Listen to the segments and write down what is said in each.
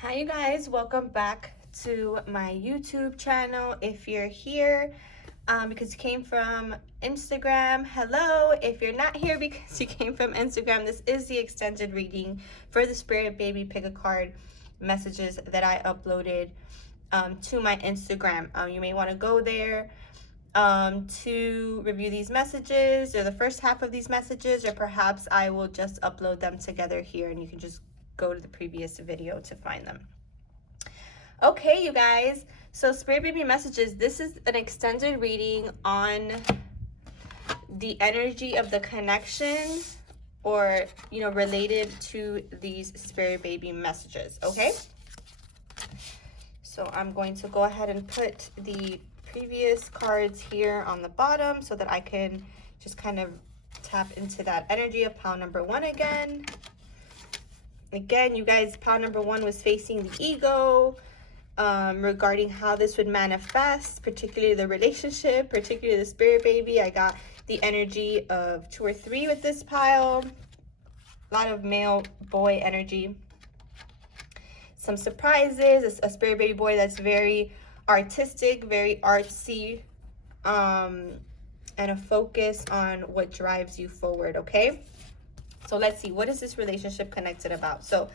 Hi you guys, welcome back to my YouTube channel. If you're here because you came from Instagram, hello. If you're not here because you came from Instagram, this is the extended reading for the Spirit Baby Pick a Card messages that I uploaded to my Instagram. You may want to go there to review these messages, or the first half of these messages, or perhaps I will just upload them together here and you can just go to the previous video to find them. Okay, you guys, so Spirit Baby messages, this is an extended reading on the energy of the connection, or related to these Spirit Baby messages. Okay, so I'm going to go ahead and put the previous cards here on the bottom so that I can just kind of tap into that energy of pile number one again. Again, you guys, pile number one was facing the ego, regarding how this would manifest, particularly the relationship, particularly the Spirit Baby. I got the energy of 2 or 3 with this pile. A lot of male boy energy. Some surprises, a Spirit Baby boy that's very artistic, very artsy, and a focus on what drives you forward, okay? So let's see, what is this relationship connected about? So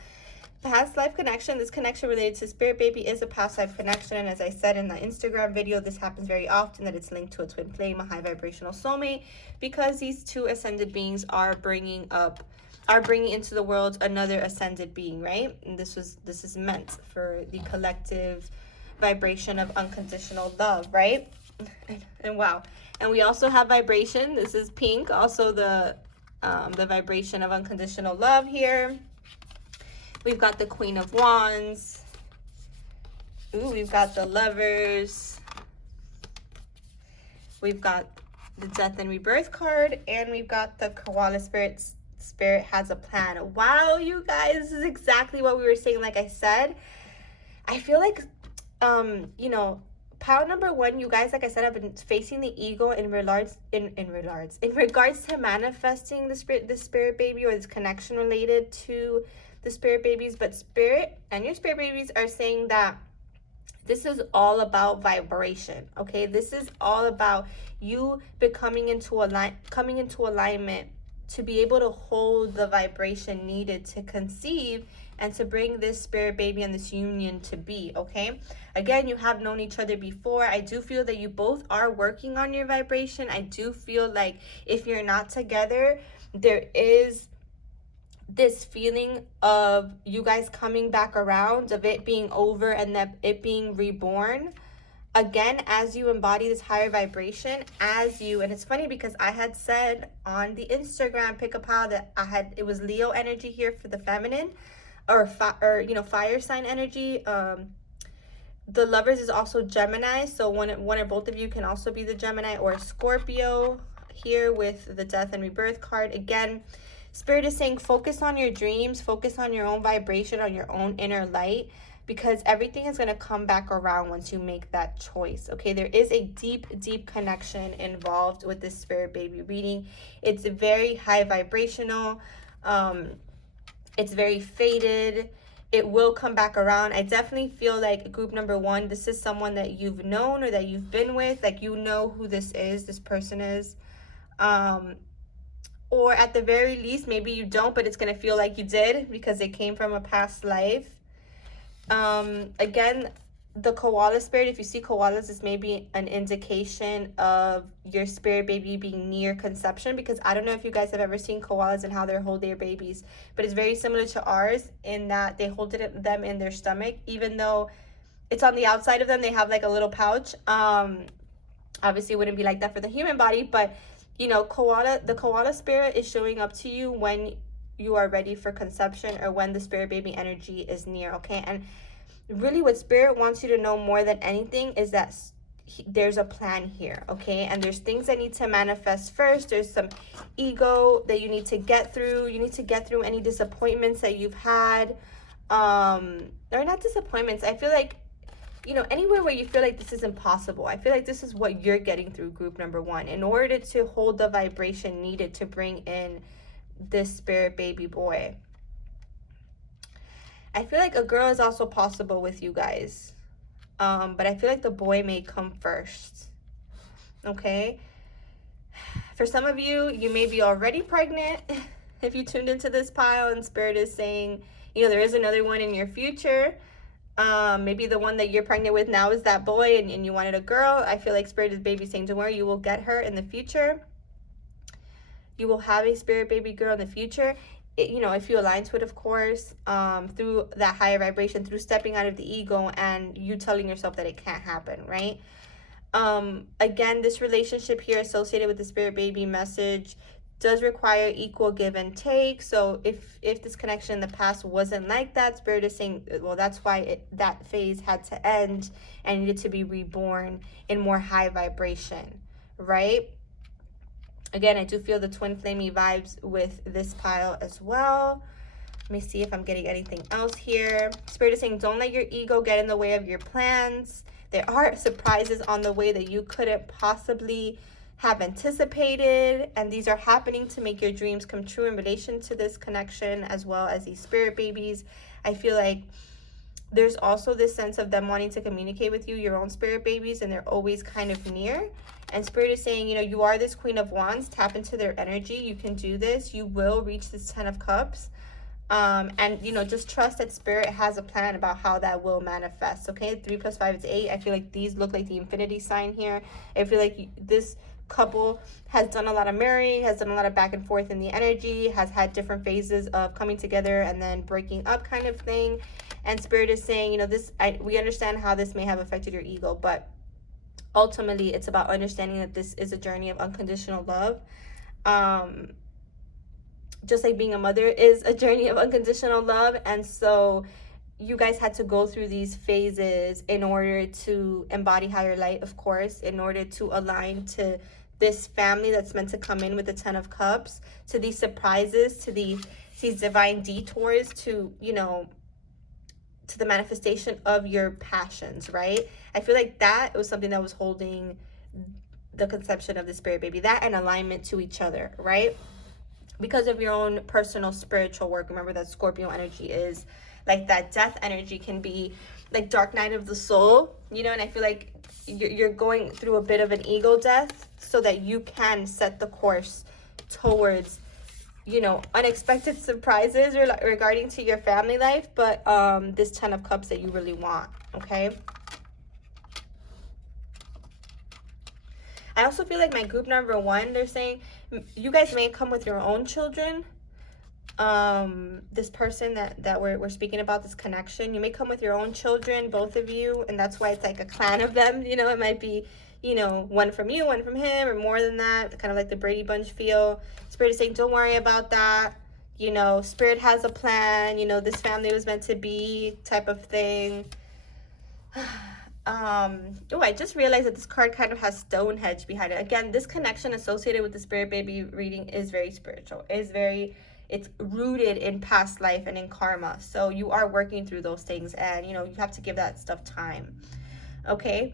past life connection, this connection related to Spirit Baby is a past life connection. And as I said in the Instagram video, this happens very often, that it's linked to a twin flame, a high vibrational soulmate, because these two ascended beings are bringing into the world another ascended being, right? And this is meant for the collective vibration of unconditional love, right? And wow. And we also have vibration. This is pink, also the vibration of unconditional love here. We've got the Queen of Wands. Ooh, we've got the Lovers. We've got the Death and Rebirth card, and we've got the Koala Spirit. Spirit has a plan. Wow, you guys, this is exactly what we were saying. Like I said, I feel like pile number one, you guys, like I said, I've been facing the ego in regards to manifesting the Spirit Baby, or this connection related to the Spirit Babies. But Spirit and your Spirit Babies are saying that this is all about vibration, okay? This is all about you coming into alignment to be able to hold the vibration needed to conceive and to bring this Spirit Baby and this union to be, okay? Again, you have known each other before. I do feel that you both are working on your vibration. I do feel like if you're not together, there is this feeling of you guys coming back around, of it being over and that it being reborn. Again, as you embody this higher vibration, and it's funny because I had said on the Instagram pick a pile that it was Leo energy here for the feminine, or fire sign energy. The Lovers is also Gemini, so one or both of you can also be the Gemini or Scorpio here with the Death and Rebirth card. Again, Spirit is saying focus on your dreams, focus on your own vibration, on your own inner light, because everything is going to come back around once you make that choice, okay? There is a deep connection involved with this Spirit Baby reading. It's very high vibrational. It's very faded. It will come back around. I definitely feel like group number one, this is someone that you've known or that you've been with. Like, you know who this person is. Or at the very least, maybe you don't, but it's going to feel like you did because it came from a past life. Again, the koala spirit, if you see koalas, this may be an indication of your Spirit Baby being near conception, because I don't know if you guys have ever seen koalas and how they hold their babies, but it's very similar to ours in that they hold them in their stomach. Even though it's on the outside of them, they have like a little pouch. Obviously it wouldn't be like that for the human body, but the koala spirit is showing up to you when you are ready for conception, or when the Spirit Baby energy is near, okay? And really what Spirit wants you to know more than anything is that there's a plan here, okay? And there's things that need to manifest first. There's some ego that you need to get through. You need to get through any disappointments that you've had. They're not disappointments. I feel like, anywhere where you feel like this is impossible, I feel like this is what you're getting through group number one in order to hold the vibration needed to bring in this Spirit Baby boy. I feel like a girl is also possible with you guys. But I feel like the boy may come first. Okay? For some of you, you may be already pregnant if you tuned into this pile and Spirit is saying, you know, there is another one in your future. Maybe the one that you're pregnant with now is that boy and you wanted a girl. I feel like Spirit is baby saying, don't worry, you will get her in the future. You will have a spirit baby girl in the future. You know, if you align to it, of course, through that higher vibration, through stepping out of the ego and you telling yourself that it can't happen, right? Again, this relationship here associated with the spirit baby message does require equal give and take. So if this connection in the past wasn't like that, Spirit is saying, well, that's why that phase had to end and needed to be reborn in more high vibration, right? Again, I do feel the twin flamey vibes with this pile as well. Let me see if I'm getting anything else here. Spirit is saying, don't let your ego get in the way of your plans. There are surprises on the way that you couldn't possibly have anticipated. And these are happening to make your dreams come true in relation to this connection, as well as these spirit babies. I feel like there's also this sense of them wanting to communicate with you, your own spirit babies, and they're always kind of near. And Spirit is saying, you know, you are this Queen of Wands. Tap into their energy. You can do this. You will reach this 10 of Cups. And, you know, just trust that Spirit has a plan about how that will manifest, okay? 3 + 5 is 8. I feel like these look like the infinity sign here. I feel like this couple has done a lot of marrying, has done a lot of back and forth in the energy, has had different phases of coming together and then breaking up kind of thing. And Spirit is saying, you know, we understand how this may have affected your ego, but ultimately it's about understanding that this is a journey of unconditional love. Just like being a mother is a journey of unconditional love. And so you guys had to go through these phases in order to embody higher light, of course, in order to align to this family that's meant to come in with the 10 of Cups, to these surprises, to these divine detours, to, you know, to the manifestation of your passions, right? I feel like that was something that was holding the conception of the spirit baby, that and alignment to each other, right? Because of your own personal spiritual work. Remember that Scorpio energy is like that death energy, can be like dark night of the soul, you know. And I feel like you're going through a bit of an ego death so that you can set the course towards, you know, unexpected surprises regarding to your family life, but this 10 of Cups that you really want, okay? I also feel like my group number 1, they're saying you guys may come with your own children. This person that we're speaking about, this connection, you may come with your own children, both of you, and that's why it's like a clan of them, you know. It might be, you know, one from you, one from him, or more than that, kind of like the Brady Bunch feel. Spirit is saying, don't worry about that. You know, Spirit has a plan. You know, this family was meant to be type of thing. Oh, I just realized that this card kind of has Stonehenge behind it. Again, this connection associated with the spirit baby reading is very spiritual. It's rooted in past life and in karma. So you are working through those things, and, you know, you have to give that stuff time. Okay?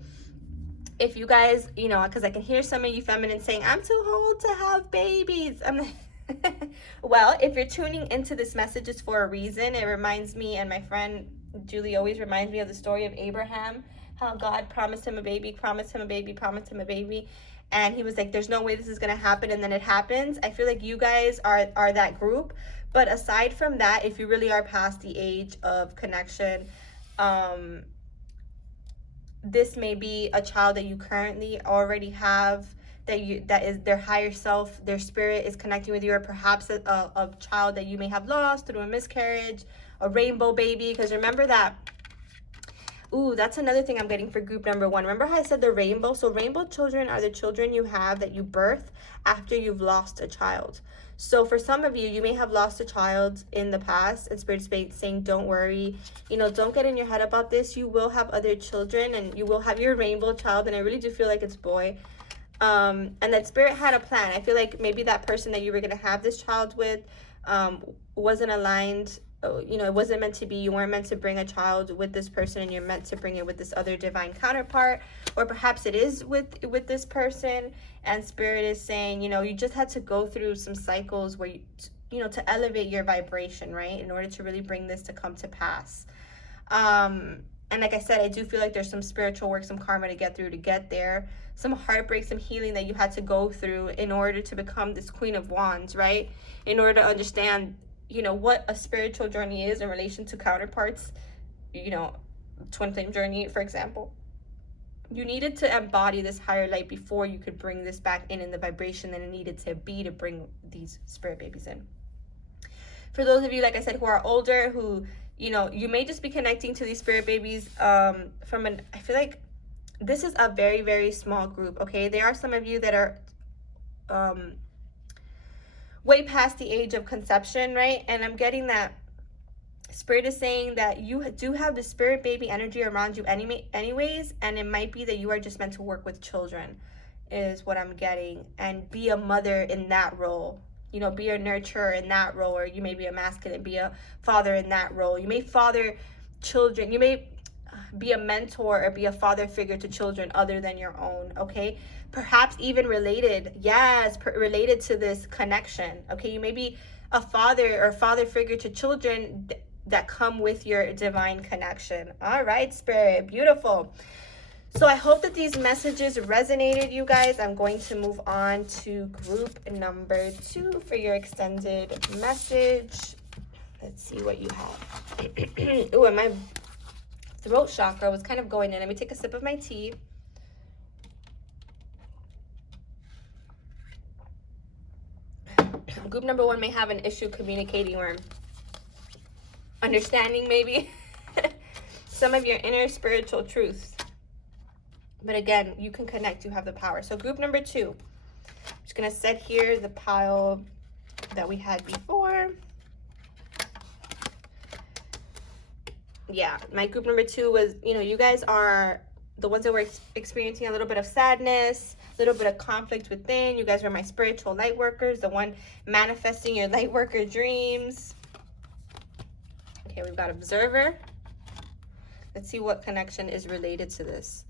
If you guys, you know, because I can hear some of you feminine saying, I'm too old to have babies. I'm like, well, if you're tuning into this message, it's for a reason. It reminds me, and my friend Julie always reminds me of the story of Abraham, how God promised him a baby, promised him a baby, promised him a baby. And he was like, there's no way this is going to happen. And then it happens. I feel like you guys are that group. But aside from that, if you really are past the age of connection, this may be a child that you currently already have, that is their higher self, their spirit is connecting with you, or perhaps a child that you may have lost through a miscarriage, a rainbow baby. Because remember that, ooh, that's another thing I'm getting for group number 1. Remember how I said the rainbow? So rainbow children are the children you have that you birth after you've lost a child. So for some of you, you may have lost a child in the past, and Spirit is saying, don't worry, you know, don't get in your head about this. You will have other children, and you will have your rainbow child, and I really do feel like it's boy. And that Spirit had a plan. I feel like maybe that person that you were going to have this child with wasn't aligned. You know, it wasn't meant to be. You weren't meant to bring a child with this person, and you're meant to bring it with this other divine counterpart. Or perhaps it is with this person, and Spirit is saying, you know, you just had to go through some cycles where you know, to elevate your vibration, right? In order to really bring this to come to pass. And like I said, I do feel like there's some spiritual work, some karma to get through to get there. Some heartbreak, some healing that you had to go through in order to become this Queen of Wands, right? In order to understand, you know, what a spiritual journey is in relation to counterparts, you know, twin flame journey, for example. You needed to embody this higher light before you could bring this back in the vibration that it needed to be to bring these spirit babies in. For those of you, like I said, who are older, who, you know, you may just be connecting to these spirit babies I feel like this is a very, very small group, okay? There are some of you that are way past the age of conception, right? And I'm getting that Spirit is saying that you do have the spirit baby energy around you anyways, and it might be that you are just meant to work with children, is what I'm getting, and be a mother in that role. You know, be a nurturer in that role, or you may be a masculine, be a father in that role. You may father children. You may be a mentor or be a father figure to children other than your own, okay? Perhaps even related, yes, related to this connection, okay? You may be a father or father figure to children that come with your divine connection. All right, Spirit, beautiful. So I hope that these messages resonated, you guys. I'm going to move on to group number 2 for your extended message. Let's see what you have. Ooh, and my throat chakra was kind of going in. Let me take a sip of my tea. Group number 1 may have an issue communicating or understanding, maybe, some of your inner spiritual truths. But again, you can connect, you have the power. So group number 2, I'm just going to set here the pile that we had before. Yeah, my group number 2 was, you know, you guys are the ones that were experiencing a little bit of sadness, a little bit of conflict within. You guys are my spiritual light workers, the one manifesting your light worker dreams. Okay, we've got observer. Let's see what connection is related to this.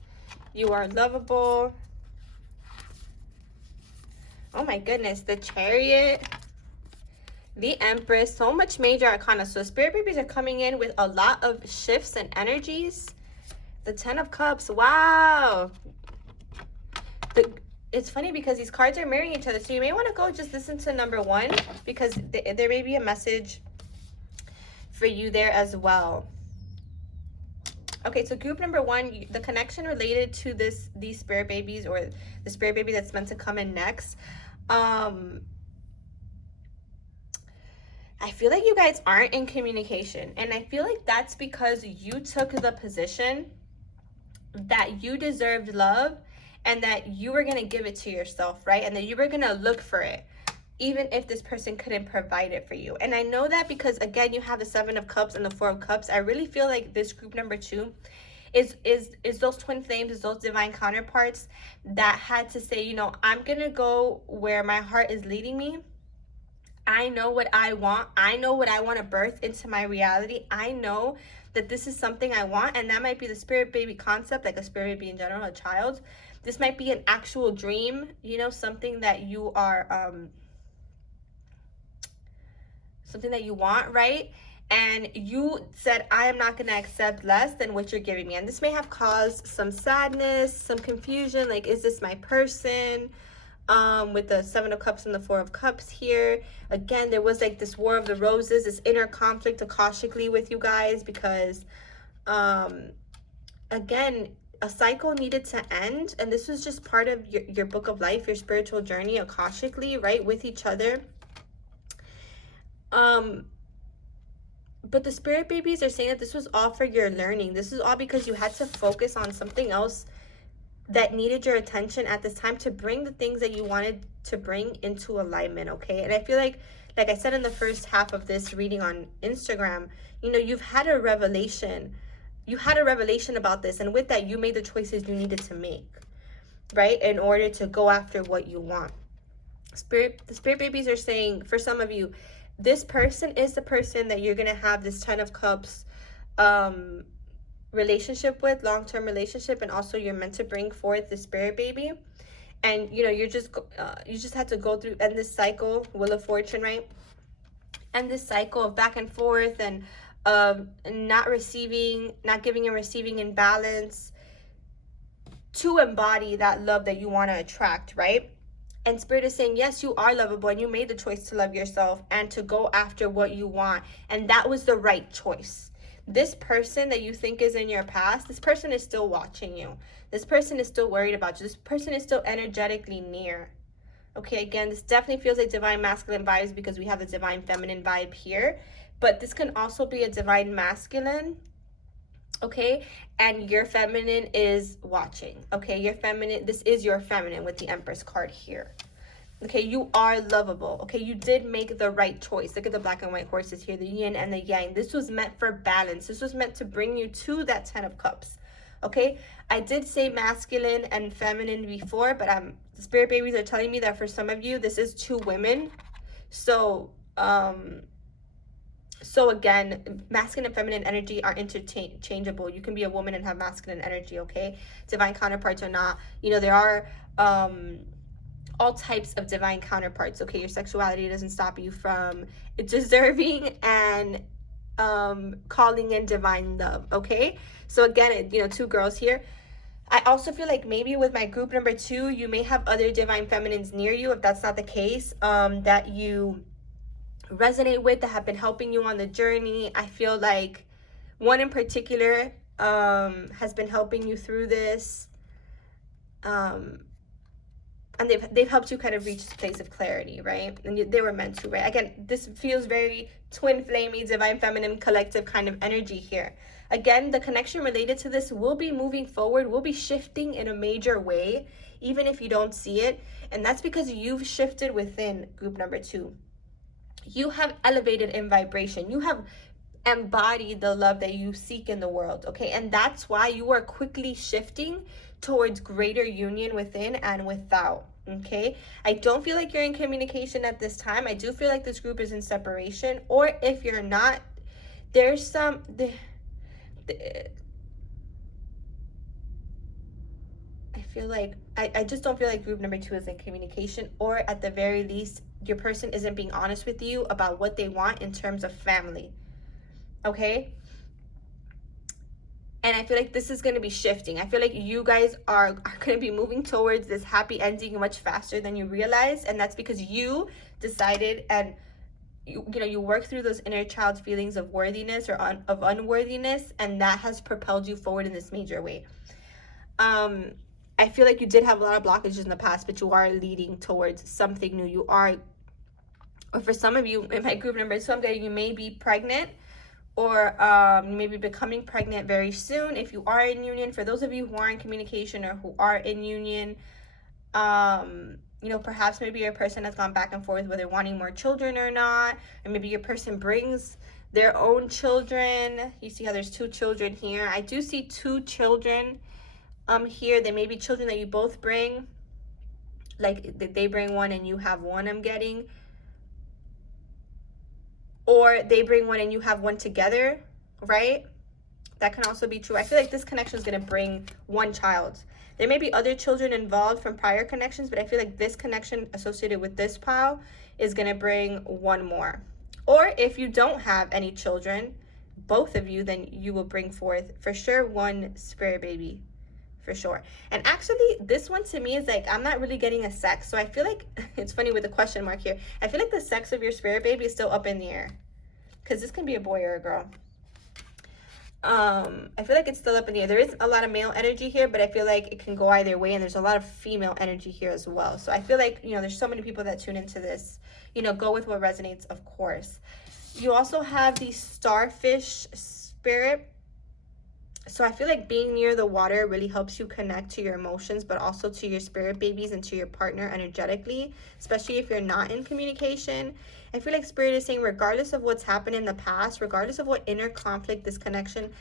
You are lovable. Oh my goodness, the Chariot, the Empress, so much major arcana. So spirit babies are coming in with a lot of shifts and energies. The 10 of Cups, wow. It's funny because these cards are mirroring each other. So you may want to go just listen to number 1 because there may be a message for you there as well. Okay, so group number 1, the connection related to these spirit babies, or the spirit baby that's meant to come in next. I feel like you guys aren't in communication, and I feel like that's because you took the position that you deserved love and that you were going to give it to yourself, right? And that you were going to look for it, even if this person couldn't provide it for you. And I know that because, again, you have the 7 of Cups and the 4 of Cups. I really feel like this group number 2 is those twin flames, is those divine counterparts that had to say, you know, I'm going to go where my heart is leading me. I know what I want. I know what I want to birth into my reality. I know that this is something I want. And that might be the spirit baby concept, like a spirit baby in general, a child. This might be an actual dream, you know, something that you are... something that you want, right? And you said, I am not going to accept less than what you're giving me. And this may have caused some sadness, some confusion. Like, is this my person? With the 7 of Cups and the 4 of Cups here. Again, there was like this War of the Roses, this inner conflict akashically with you guys because, again, a cycle needed to end. And this was just part of your book of life, your spiritual journey akashically, right? With each other. But the spirit babies are saying that this was all for your learning. This is all because you had to focus on something else that needed your attention at this time to bring the things that you wanted to bring into alignment, okay? And I feel like I said in the first half of this reading on Instagram, you know, you've had a revelation. You had a revelation about this, and with that, you made the choices you needed to make, right? In order to go after what you want. The spirit babies are saying, for some of you, this person is the person that you're going to have this 10 of Cups relationship with, long-term relationship, and also you're meant to bring forth the spirit baby. And, you know, you just had to go through, end this cycle, Wheel of Fortune, right? and this cycle of back and forth and not receiving, not giving and receiving in balance, to embody that love that you want to attract, right? And Spirit is saying, yes, you are lovable, and you made the choice to love yourself and to go after what you want. And that was the right choice. This person that you think is in your past, this person is still watching you. This person is still worried about you. This person is still energetically near. Okay, again, this definitely feels like divine masculine vibes because we have the divine feminine vibe here. But this can also be a divine masculine, okay? And your feminine is watching, okay? Your feminine, this is your feminine with the Empress card here. Okay, you are lovable. Okay, you did make the right choice. Look at the black and white horses here, the yin and the yang. This was meant for balance. This was meant to bring you to that 10 of cups. Okay, I did say masculine and feminine before, but the spirit babies are telling me that for some of you, this is 2 women. So again, masculine and feminine energy are interchangeable. You can be a woman and have masculine energy, okay? Divine counterparts are not. You know, there are all types of divine counterparts, okay? Your sexuality doesn't stop you from deserving and calling in divine love, okay? So again, you know, 2 girls here. I also feel like maybe with my group number 2, you may have other divine feminines near you. If that's not the case, that you resonate with, that have been helping you on the journey. I feel like one in particular has been helping you through this. And they've helped you kind of reach this place of clarity, right? And they were meant to, right? Again, this feels very twin flamey, divine feminine collective kind of energy here. Again, the connection related to this will be moving forward, will be shifting in a major way, even if you don't see it. And that's because you've shifted within group number 2. You have elevated in vibration. You have embodied the love that you seek in the world, okay? And that's why you are quickly shifting towards greater union within and without, okay? I don't feel like you're in communication at this time. I do feel like this group is in separation, or if you're not, there's some I feel like I just don't feel like group number 2 is in communication, or at the very least your person isn't being honest with you about what they want in terms of family, okay? And I feel like this is going to be shifting. I feel like you guys are going to be moving towards this happy ending much faster than you realize. And that's because you decided, and you know, you work through those inner child feelings of worthiness or of unworthiness. And that has propelled you forward in this major way. I feel like you did have a lot of blockages in the past, but you are leading towards something new. You are, or for some of you, in my group number 2, I'm getting you may be pregnant, or you may be becoming pregnant very soon if you are in union. For those of you who are in communication or who are in union, you know, perhaps maybe your person has gone back and forth whether wanting more children or not, or maybe your person brings their own children. You see how there's 2 children here. I do see 2 children here. They may be children that you both bring, like they bring one and you have one, I'm getting. Or they bring one and you have one together, right? That can also be true. I feel like this connection is going to bring 1 child. There may be other children involved from prior connections, but I feel like this connection associated with this pile is going to bring 1 more. Or if you don't have any children, both of you, then you will bring forth for sure 1 spirit baby, for sure. And actually, this one to me is like, I'm not really getting a sex. So I feel like, it's funny with the question mark here. I feel like the sex of your spirit baby is still up in the air. Because this can be a boy or a girl. I feel like it's still up in the air. There is a lot of male energy here, but I feel like it can go either way. And there's a lot of female energy here as well. So I feel like, you know, there's so many people that tune into this. You know, go with what resonates, of course. You also have the starfish spirit. So I feel like being near the water really helps you connect to your emotions, but also to your spirit babies and to your partner energetically, especially if you're not in communication. I feel like spirit is saying, regardless of what's happened in the past, regardless of what inner conflict this connection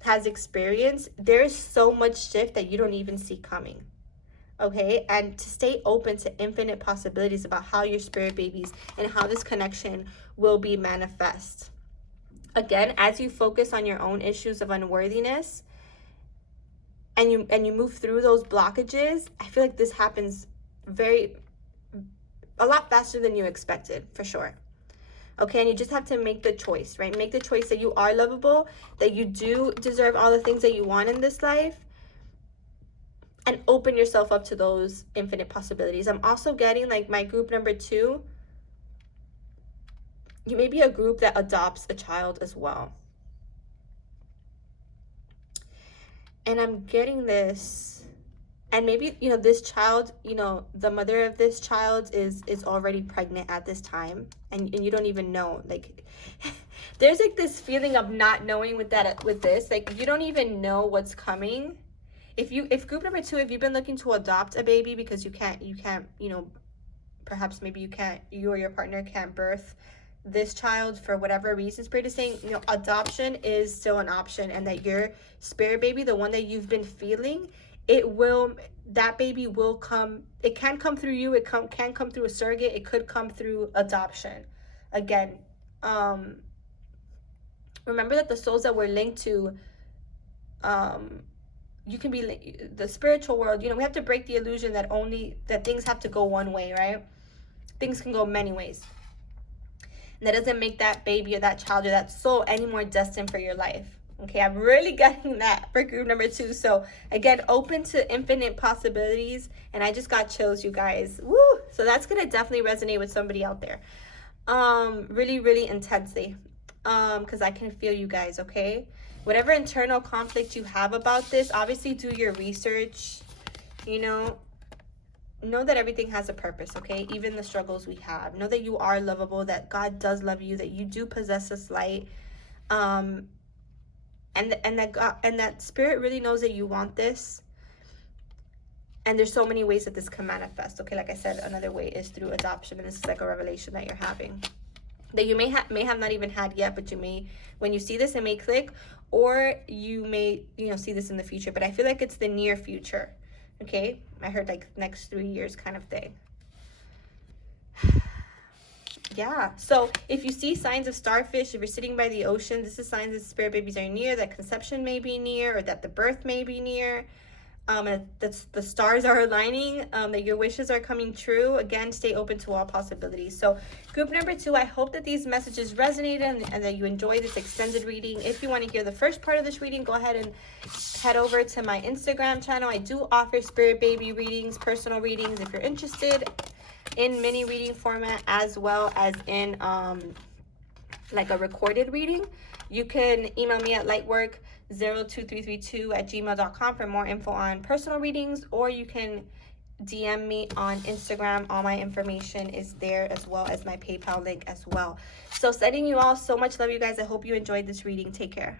has experienced, there is so much shift that you don't even see coming. Okay, and to stay open to infinite possibilities about how your spirit babies and how this connection will be manifest. Again, as you focus on your own issues of unworthiness and you move through those blockages, I feel like this happens a lot faster than you expected, for sure. Okay, and you just have to make the choice, right? Make the choice that you are lovable, that you do deserve all the things that you want in this life, and open yourself up to those infinite possibilities. I'm also getting like my group number 2. You may be a group that adopts a child as well. And I'm getting this, and maybe, you know, this child, you know, the mother of this child is already pregnant at this time, and you don't even know. Like, there's like this feeling of not knowing with this, like you don't even know what's coming. If group number 2, if you've been looking to adopt a baby because you can't, you know, perhaps maybe you or your partner can't birth this child for whatever reason, Spirit is saying, you know, adoption is still an option, and that your spirit baby, the one that you've been feeling, that baby will come. It can come through you. It can come through a surrogate. It could come through adoption. Again, remember that the souls that we're linked to, you can be the spiritual world. You know, we have to break the illusion that things have to go one way, right? Things can go many ways. And that doesn't make that baby or that child or that soul any more destined for your life. Okay, I'm really getting that for group number 2. So again, open to infinite possibilities. And I just got chills, you guys. Woo! So that's gonna definitely resonate with somebody out there. Really, really intensely. Because I can feel you guys, okay? Whatever internal conflict you have about this, obviously do your research, you know that everything has a purpose, okay? Even the struggles we have. Know that you are lovable, that God does love you, that you do possess this light. And that Spirit really knows that you want this. And there's so many ways that this can manifest, okay? Like I said, another way is through adoption, and this is like a revelation that you're having, that you may have not even had yet, but you may, when you see this, it may click, or you may, you know, see this in the future. But I feel like it's the near future. Okay, I heard like next 3 years kind of thing. Yeah, so if you see signs of starfish, if you're sitting by the ocean, this is signs that spirit babies are near, that conception may be near, or that the birth may be near. And that's the stars are aligning, that your wishes are coming true. Again, stay open to all possibilities. So group number 2, I hope that these messages resonated and that you enjoy this extended reading. If you want to hear the first part of this reading, go ahead and head over to my Instagram channel. I do offer spirit baby readings, personal readings, if you're interested, in mini reading format, as well as in like a recorded reading. You can email me at lightwork02332@gmail.com for more info on personal readings, or you can DM me on Instagram. All my information is there, as well as my PayPal link as well. So sending you all so much love, you guys. I hope you enjoyed this reading. Take care.